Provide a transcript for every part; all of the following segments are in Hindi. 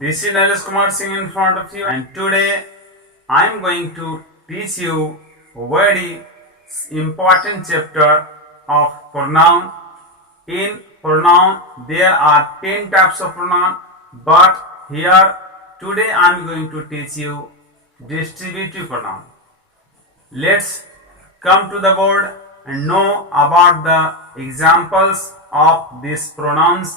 This is Naresh Kumar Singh in front of you, and today I am going to teach you a very important chapter of pronoun. In pronoun there are 10 types of pronoun, but here today I am going to teach you distributive pronoun. Let's come to the board and know about the examples of these pronouns.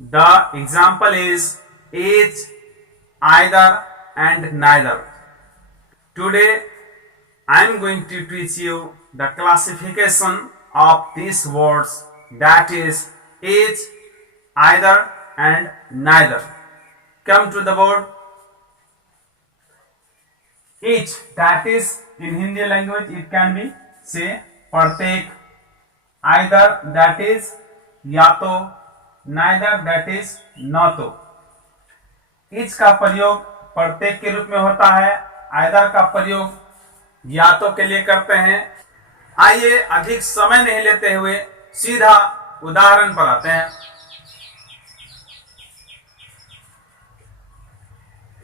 The example is each, either, and neither. Today I am going to teach you the classification of these words, that is each, either, and neither. Come to the board. Each, that is in Hindi language it can be say प्रत्येक, either that is या तो, neither that is न तो. each का प्रयोग प्रत्येक के रूप में होता है, either का प्रयोग या तो के लिए करते हैं. आइए अधिक समय नहीं लेते हुए सीधा उदाहरण पर आते हैं.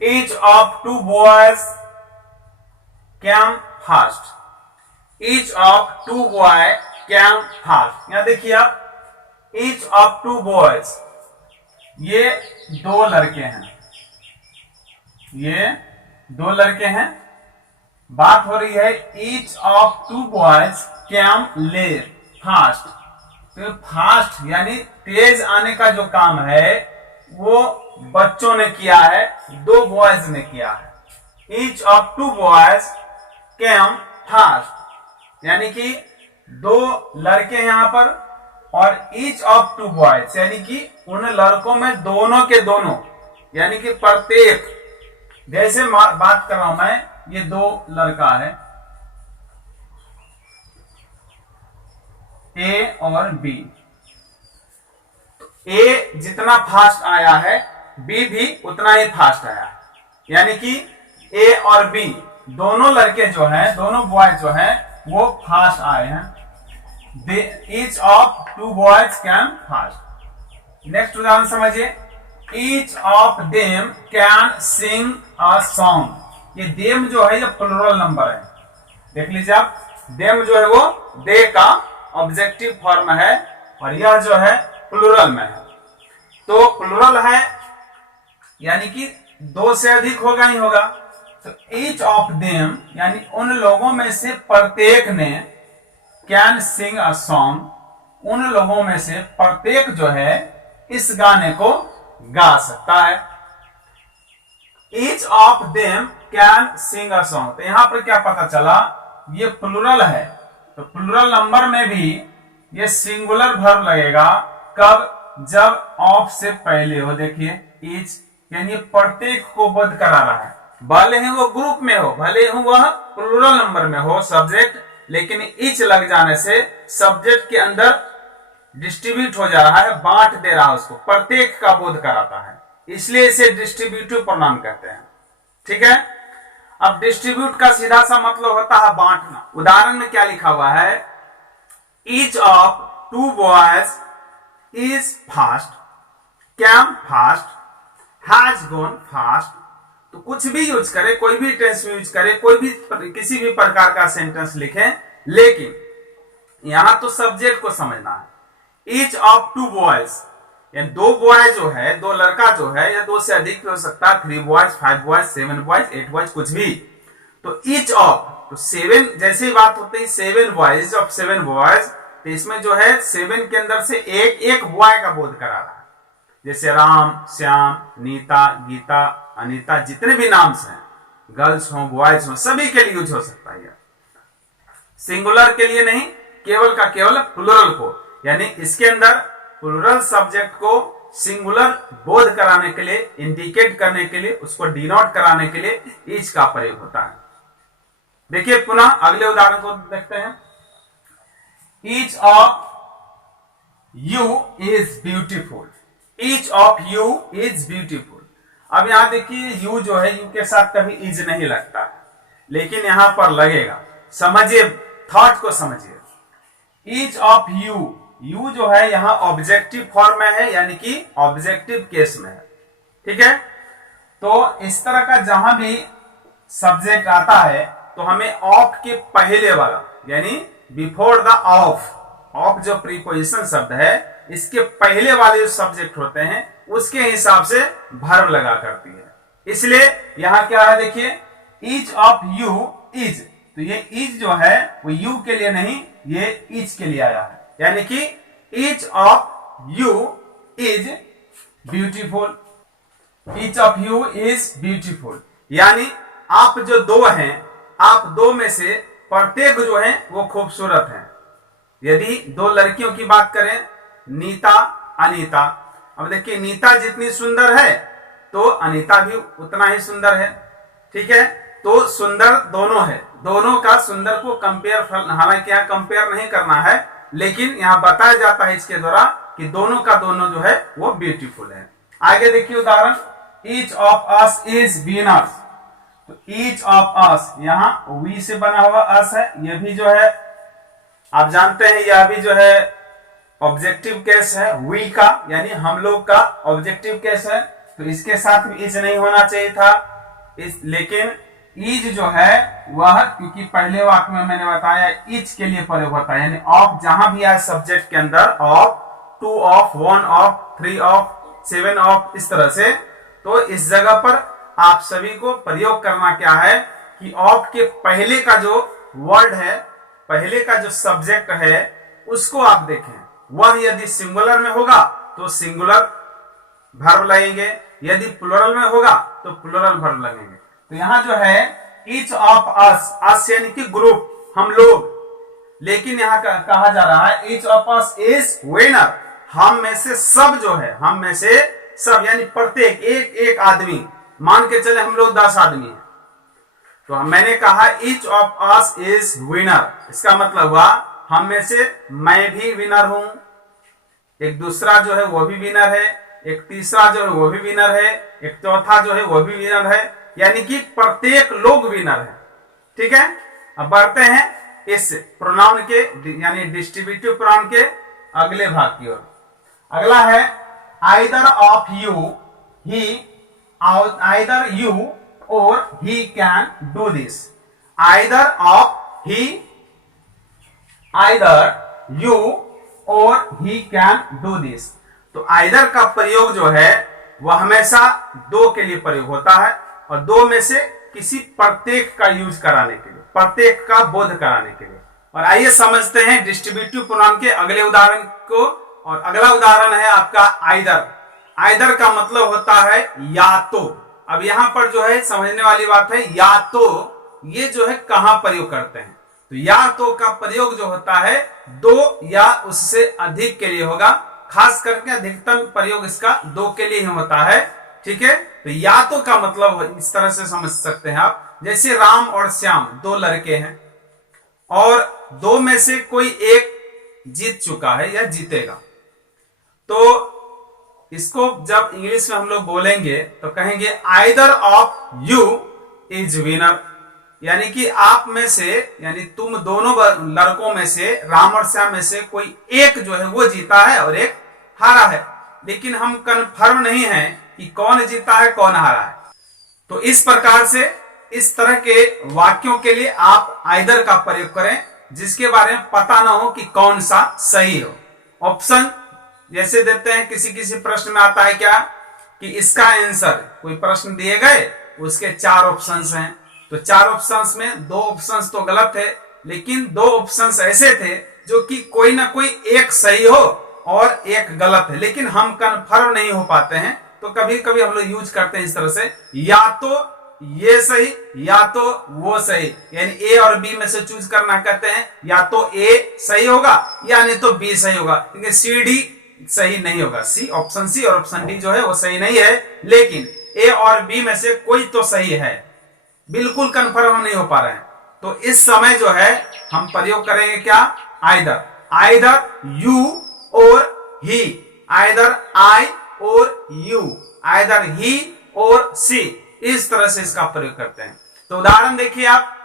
Each of two boys came fast. Each of two boys came fast. यहां देखिए आप, each of two boys, ये दो लड़के हैं, ये दो लड़के हैं. बात हो रही है each of two boys came late fast. तो फास्ट यानी तेज आने का जो काम है वो बच्चों ने किया है, दो बॉयज ने किया है. each of two boys came fast यानी कि दो लड़के हैं यहां पर, और each of two boys यानी कि उन लड़कों में दोनों के दोनों, यानी कि प्रत्येक. जैसे बात कर रहा हूं मैं, ये दो लड़का है ए और बी. ए जितना फास्ट आया है बी भी उतना ही फास्ट आया है, यानी कि ए और बी दोनों लड़के जो हैं, दोनों बॉयज जो हैं वो फास्ट आए हैं. Each of two boys can fast. Next उदाहरण समझिए. Each of them can sing a song. ये देम जो है ये प्लूरल नंबर है. देख लीजिए आप, देम जो है वो दे का ऑब्जेक्टिव फॉर्म है और यह जो है प्लूरल में है. तो प्लूरल है यानी कि दो से अधिक होगा ही होगा. तो ईच ऑफ देम यानी उन लोगों में से प्रत्येक ने, कैन सिंग अ सॉन्ग, उन लोगों में से प्रत्येक जो है इस गाने को गा सकता है. Each of them can sing a song. तो यहां पर क्या पता चला, ये प्लूरल है. तो प्लूरल नंबर में भी ये सिंगुलर वर्ब लगेगा. कब? जब ऑफ से पहले हो. देखिए ईच यानी प्रत्येक को बोध करा रहा है, भले ही वो ग्रुप में हो, भले ही वह प्लूरल नंबर में हो सब्जेक्ट, लेकिन ईच लग जाने से सब्जेक्ट के अंदर डिस्ट्रीब्यूट हो जा रहा है, बांट दे रहा है उसको, प्रत्येक का बोध कराता है, इसलिए इसे डिस्ट्रीब्यूटिव प्रोनाउन कहते हैं. ठीक है. अब डिस्ट्रीब्यूट का सीधा सा मतलब होता है बांटना. उदाहरण में क्या लिखा हुआ है, each of two boys is fast, came fast, has gone fast. तो कुछ भी यूज करे, कोई भी टेंस में यूज करे, कोई भी किसी भी प्रकार का सेंटेंस लिखें, लेकिन यहां तो सब्जेक्ट को समझना है. ईच ऑफ टू बॉयज यानी दो बॉय जो है, दो लड़का जो है, या दो से अधिक भी हो सकता है, 3 बॉयज, 5 बॉयज, 7 बॉयज, 8 बॉयज, कुछ भी. तो ईच ऑफ, तो 7 जैसे ही बात होती है 7 बॉयज ऑफ 7 बॉयज, तो इसमें जो है 7 के अंदर से एक एक बॉय का बोध करा रहा है. जैसे राम, श्याम, नीता, गीता, अनीता, जितने भी नाम्स हैं, गर्ल्स हो, बॉयज हो, सभी के लिए यूज हो सकता है. सिंगुलर के लिए नहीं, केवल का केवल प्लूरल को, यानी इसके अंदर प्लूरल सब्जेक्ट को सिंगुलर बोध कराने के लिए, इंडिकेट करने के लिए, उसको डिनोट कराने के लिए ईच का प्रयोग होता है. देखिए पुनः अगले उदाहरण को देखते हैं. Each of you is beautiful. Each of you is beautiful. अब यहां देखिए यू जो है, यू के साथ कभी इज नहीं लगता है, लेकिन यहां पर लगेगा. समझिए, थॉट को समझिए. ईच ऑफ यू, यू जो है यहां ऑब्जेक्टिव फॉर्म में है, यानी कि ऑब्जेक्टिव केस में है. ठीक है. तो इस तरह का जहां भी सब्जेक्ट आता है तो हमें ऑफ के पहले वाला यानी बिफोर द ऑफ जो प्रीपोजिशन शब्द है इसके पहले वाले जो सब्जेक्ट होते हैं उसके हिसाब से वर्ब लगा करती है। इसलिए यहां क्या है देखिए, ईच ऑफ यू इज, तो ये इज जो है वो यू के लिए नहीं, ये इज के लिए आया है, यानी कि each of you is beautiful, each of you is beautiful, यानी आप जो दो हैं, आप दो में से प्रत्येक जो है वो खूबसूरत हैं। यदि दो लड़कियों की बात करें, नीता अनीता, अब देखिए नीता जितनी सुंदर है तो अनीता भी उतना ही सुंदर है, ठीक है। तो सुंदर दोनों है, दोनों का सुंदर को कंपेयर, हालांकि यहाँ कंपेयर नहीं करना है, लेकिन यहाँ बताया जाता है इसके द्वारा कि दोनों का दोनों जो है वो ब्यूटीफुल है। आगे देखिए उदाहरण, each of us is winners, तो ईच ऑफ अस यहाँ वी से बना हुआ अस है, यह भी जो है आप जानते हैं यह भी जो है ऑब्जेक्टिव केस है वी का, यानी हम लोग का ऑब्जेक्टिव केस है, तो इसके साथ भी इज नहीं होना चाहिए था, लेकिन इज जो है वह, क्योंकि पहले वाक्य में मैंने बताया इज के लिए प्रयोग होता है, यानी ऑफ जहां भी आए सब्जेक्ट के अंदर, of, two of, one of, three of, seven of, इस तरह से, तो इस जगह पर आप सभी को प्रयोग करना क्या है कि ऑफ के पहले का जो वर्ड है, पहले का जो सब्जेक्ट है उसको आप देखें, वह यदि सिंगुलर में होगा तो सिंगुलर वर्ब लगेंगे, यदि प्लुरल में होगा तो प्लुरल वर्ब लगेंगे। तो यहां जो है ईच ऑफ अस, अस यानी कि ग्रुप, हम लोग, लेकिन यहां कहा जा रहा है each of us is winner, हम में से सब जो है, हम में से सब यानी प्रत्येक, एक एक आदमी, मान के चले हम लोग 10 आदमी हैं, तो मैंने कहा each of us is winner, इसका मतलब हुआ हम में से मैं भी विनर हूं, एक दूसरा जो है वो भी विनर है, एक तीसरा जो है वो भी विनर है, एक चौथा जो है वो भी विनर है, यानी कि प्रत्येक लोग विनर है, ठीक है। अब बढ़ते हैं इस प्रोनाउन के यानी डिस्ट्रीब्यूटिव प्रोनाउन के अगले भाग की ओर। अगला है either of you, he, either you or he can do this, either of he, either you or he can do this. तो आइदर का प्रयोग जो है वह हमेशा दो के लिए प्रयोग होता है, और दो में से किसी प्रत्येक का यूज कराने के लिए, प्रत्येक का बोध कराने के लिए। और आइए समझते हैं डिस्ट्रीब्यूटिव प्रोनाउन के अगले उदाहरण को, और अगला उदाहरण है आपका आइदर। आइदर का मतलब होता है या तो। अब यहां पर जो है समझने वाली बात है, या तो ये जो है कहां प्रयोग करते हैं, तो या तो का प्रयोग जो होता है दो या उससे अधिक के लिए होगा, खास करके अधिकतम प्रयोग इसका दो के लिए ही होता है, ठीक है। तो या तो का मतलब इस तरह से समझ सकते हैं आप, जैसे राम और श्याम दो लड़के हैं और दो में से कोई एक जीत चुका है या जीतेगा, तो इसको जब इंग्लिश में हम लोग बोलेंगे तो कहेंगे either of you is winner, यानी कि आप में से, यानी तुम दोनों लड़कों में से, राम और श्याम में से कोई एक जो है वो जीता है और एक हारा है, लेकिन हम कन्फर्म नहीं है कि कौन जीता है कौन हारा है। तो इस प्रकार से इस तरह के वाक्यों के लिए आप आइदर का प्रयोग करें जिसके बारे में पता ना हो कि कौन सा सही हो। ऑप्शन जैसे देते हैं, किसी किसी प्रश्न में आता है क्या कि इसका आंसर, कोई प्रश्न दिए गए उसके 4 ऑप्शंस हैं, तो 4 ऑप्शंस में 2 ऑप्शंस तो गलत है, लेकिन 2 ऑप्शंस ऐसे थे जो कि कोई ना कोई एक सही हो और एक गलत है, लेकिन हम कंफर्म नहीं हो पाते हैं, तो कभी कभी हम लोग यूज करते हैं इस तरह से, या तो ये सही या तो वो सही, यानी ए और बी में से चूज करना कहते हैं, या तो ए सही होगा या नहीं तो बी सही होगा, क्योंकि सी डी सही नहीं होगा, सी, ऑप्शन सी और ऑप्शन डी जो है वो सही नहीं है, लेकिन ए और बी में से कोई तो सही है, बिल्कुल कंफर्म नहीं हो पा रहे हैं। तो इस समय जो है हम प्रयोग करेंगे क्या, either, either you or he, either I और यू, आइदर ही और सी, इस तरह से इसका प्रयोग करते हैं। तो उदाहरण देखिए आप,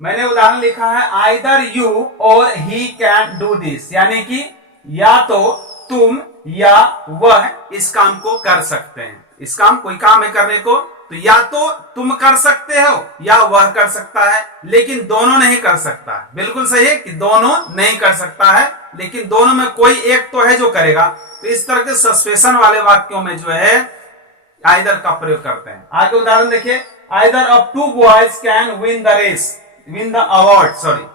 मैंने उदाहरण लिखा है either you or he can do this, यानी कि या तो तुम या वह इस काम को कर सकते हैं, इस काम, कोई काम है करने को तो या तो तुम कर सकते हो या वह कर सकता है, लेकिन दोनों नहीं कर सकता है। बिल्कुल सही है कि दोनों नहीं कर सकता है, लेकिन दोनों में कोई एक तो है जो करेगा। तो इस तरह के सस्पेंशन वाले वाक्यों में जो है आइदर का प्रयोग करते हैं। आगे उदाहरण देखिए, either of two boys can win the race, win the award, sorry,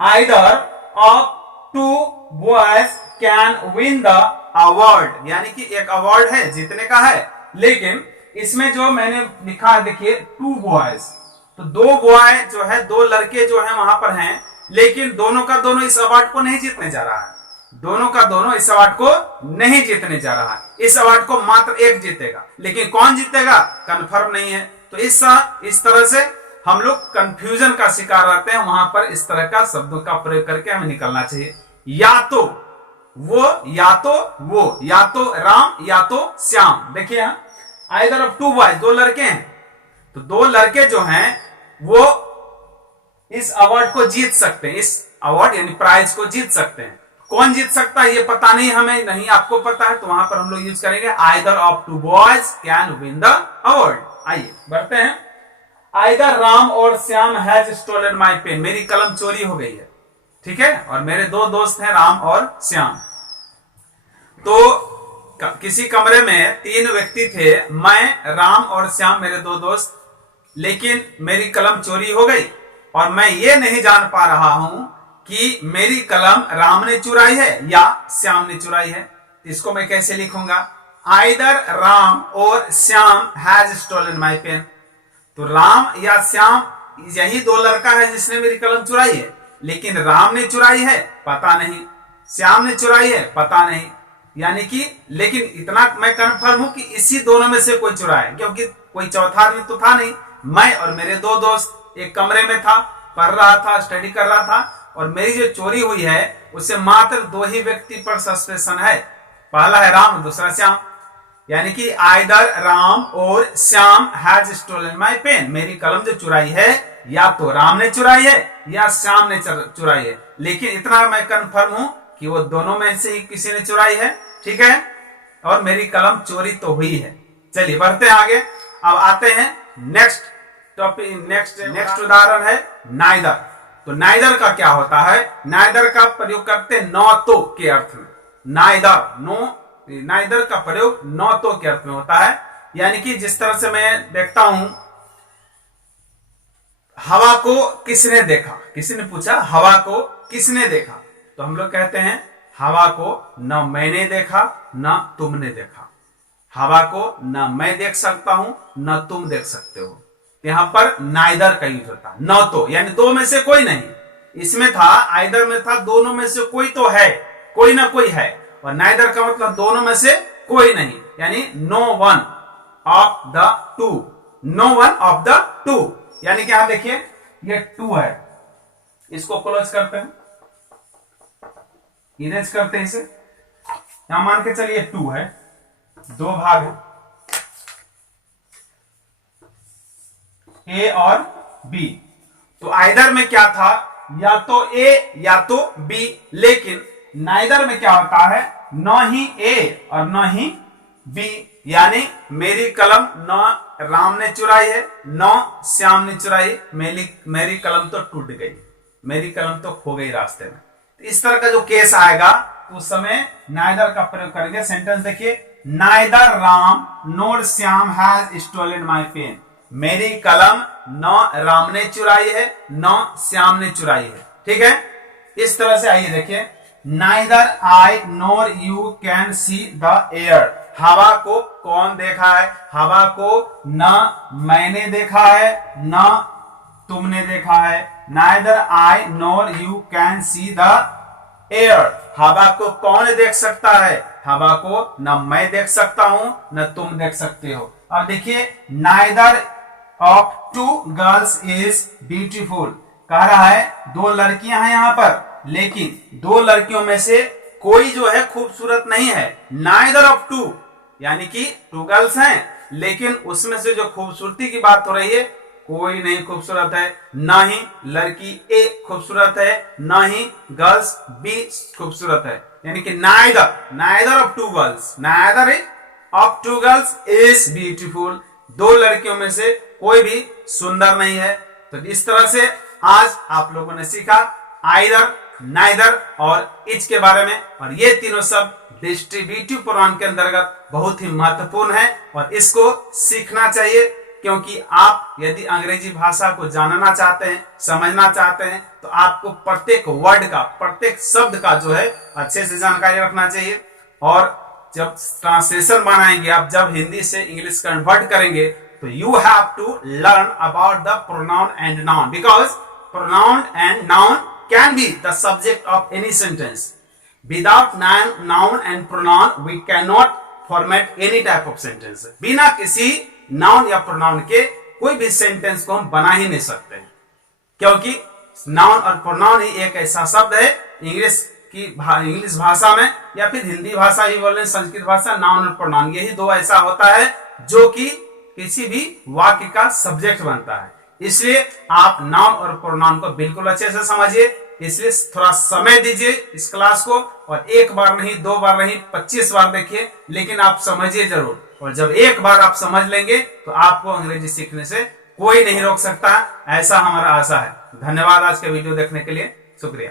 either of two boys can win the award, यानी कि एक अवार्ड है, जीतने का है, लेकिन इसमें जो मैंने लिखा है देखिए टू बॉयज, तो दो बॉय जो है, दो लड़के जो है वहां पर हैं, लेकिन दोनों का दोनों इस अवार्ड को नहीं जीतने जा रहा है। दोनों का दोनों इस अवार्ड को नहीं जीतने जा रहा है। इस अवार्ड को मात्र एक जीतेगा, लेकिन कौन जीतेगा कंफर्म नहीं है। तो इस तरह से हम लोग कंफ्यूजन का शिकार रहते हैं। वहां पर इस तरह का शब्दों का प्रयोग करके हमें निकलना चाहिए। या तो वो, या तो वो, या तो राम या तो श्याम। देखिए यहां आइदर ऑफ टू बॉयज, दो लड़के हैं, तो दो लड़के जो हैं वो इस अवार्ड को जीत सकते हैं, इस अवार्ड यानी प्राइज को जीत सकते हैं। कौन जीत सकता है ये पता नहीं, हमें नहीं आपको पता है, तो वहां पर हम लोग यूज करेंगे either of two boys can win the award. आइए बढ़ते हैं। आइदर राम और Shyam has stolen my pen, मेरी कलम चोरी हो गई है, ठीक है, और मेरे दो दोस्त हैं राम और श्याम। तो किसी कमरे में तीन व्यक्ति थे, मैं, राम और श्याम, मेरे दो दोस्त, लेकिन मेरी कलम चोरी हो गई और मैं ये नहीं जान पा रहा हूं कि मेरी कलम राम ने चुराई है या श्याम ने चुराई है। इसको मैं कैसे लिखूंगा? आइदर राम और Shyam has stolen my pen, तो राम या श्याम, यही दो लड़का है जिसने मेरी कलम चुराई है, लेकिन राम ने चुराई है पता नहीं, श्याम ने चुराई है पता नहीं, यानी कि लेकिन इतना मैं कंफर्म हूं कि इसी दोनों में से कोई चुरा है, क्योंकि कोई चौथा आदमी तो था नहीं। मैं और मेरे दो दोस्त एक कमरे में था, पढ़ रहा था, स्टडी कर रहा था, और मेरी जो चोरी हुई है उससे मात्र दो ही व्यक्ति पर सस्पेंशन है, पहला है राम, दूसरा श्याम, यानी कि आइदर राम और Shyam has stolen my pen, मेरी कलम जो चुराई है या तो राम ने चुराई है या श्याम ने चुराई है, लेकिन इतना मैं कंफर्म हूं कि वो दोनों में से ही किसी ने चुराई है, ठीक है, और मेरी कलम चोरी तो हुई है। चलिए बढ़ते हैं आगे। अब आते हैं नेक्स्ट टॉपिक, नेक्स्ट उदाहरण है नाइदर। तो नाइदर का क्या होता है? नाइदर का प्रयोग करते हैं न तो के अर्थ में। नाइदर का प्रयोग न तो के अर्थ में होता है, यानी कि जिस तरह से मैं देखता हूं, हवा को किसने देखा, किसी ने पूछा हवा को किसने देखा, तो हम लोग कहते हैं हवा को न मैंने देखा न तुमने देखा। हवा को न मैं देख सकता हूं न तुम देख सकते हो। यहां पर नाइदर का यूज होता है, न तो यानी दो में से कोई नहीं। इसमें था, आइदर में था दोनों में से कोई तो है, कोई ना कोई है, और नाइदर का मतलब दोनों में से कोई नहीं, यानी no one of the two, no one of the two, यानी कि यहां देखिए ये टू है, इसको क्लोज करते हैं, इरेज करते हैं इसे, यहां मान के चलिए टू है, दो भाग है ए और बी। तो आइदर में क्या था, या तो ए या तो बी, लेकिन नाइदर में क्या होता है, न ही ए और न ही बी, यानी मेरी कलम न राम ने चुराई है न श्याम ने चुराई, मेरी कलम तो टूट गई, मेरी कलम तो खो गई रास्ते में। इस तरह का जो केस आएगा तो उस समय नाइदर का प्रयोग करेंगे। सेंटेंस देखिए, neither Ram nor Shyam has stolen my pen, मेरी कलम न राम ने चुराई है न श्याम ने चुराई है, ठीक है। इस तरह से आइए देखिए, neither I NOR you can see the air, हवा को कौन देखा है, हवा को न मैंने देखा है न तुमने देखा है। Neither I NOR you can see the air, हवा को कौन देख सकता है, हवा को न मैं देख सकता हूं न तुम देख सकते हो। अब देखिए, neither of two girls is beautiful, कह रहा है दो लड़कियां हैं यहां पर, लेकिन दो लड़कियों में से कोई जो है खूबसूरत नहीं है। नाइदर ऑफ टू यानी कि टू गर्ल्स हैं, लेकिन उसमें से जो खूबसूरती की बात हो रही है कोई नहीं खूबसूरत है, ना ही लड़की ए खूबसूरत है ना ही गर्ल्स बी खूबसूरत है, यानी कि neither of two girls is beautiful, दो लड़कियों में से कोई भी सुंदर नहीं है। तो इस तरह से आज आप लोगों ने सीखा आइदर, नाइदर और इच के बारे में, और ये तीनों शब्द डिस्ट्रीब्यूटिव प्रोनाउन के अंतर्गत बहुत ही महत्वपूर्ण है और इसको सीखना चाहिए, क्योंकि आप यदि अंग्रेजी भाषा को जानना चाहते हैं, समझना चाहते हैं, तो आपको प्रत्येक वर्ड का, प्रत्येक शब्द का जो है अच्छे से जानकारी रखना चाहिए। और जब ट्रांसलेशन बनाएंगे आप, जब हिंदी से इंग्लिश कन्वर्ट करेंगे, तो you have to learn about the pronoun and noun, because pronoun and noun can be the subject of any sentence. Without noun and pronoun we can not format any type of sentence. बिना किसी नाउन या प्रोनाउन के कोई भी सेंटेंस को हम बना ही नहीं सकते, क्योंकि नाउन और प्रोनाउन ही एक ऐसा शब्द है इंग्लिश भाषा में, या फिर हिंदी भाषा ही बोले, संस्कृत भाषा, नाउन और प्रोनाउन, यही दो ऐसा होता है जो कि किसी भी वाक्य का सब्जेक्ट बनता है। इसलिए आप नाउन और प्रोनाउन को बिल्कुल अच्छे से समझिए। इसलिए थोड़ा समय दीजिए इस क्लास को, और एक बार नहीं, दो बार नहीं, 25 बार देखिए, लेकिन आप समझिए जरूर। और जब एक बार आप समझ लेंगे तो आपको अंग्रेजी सीखने से कोई नहीं रोक सकता, ऐसा हमारा आशा है। धन्यवाद आज के वीडियो देखने के लिए, शुक्रिया।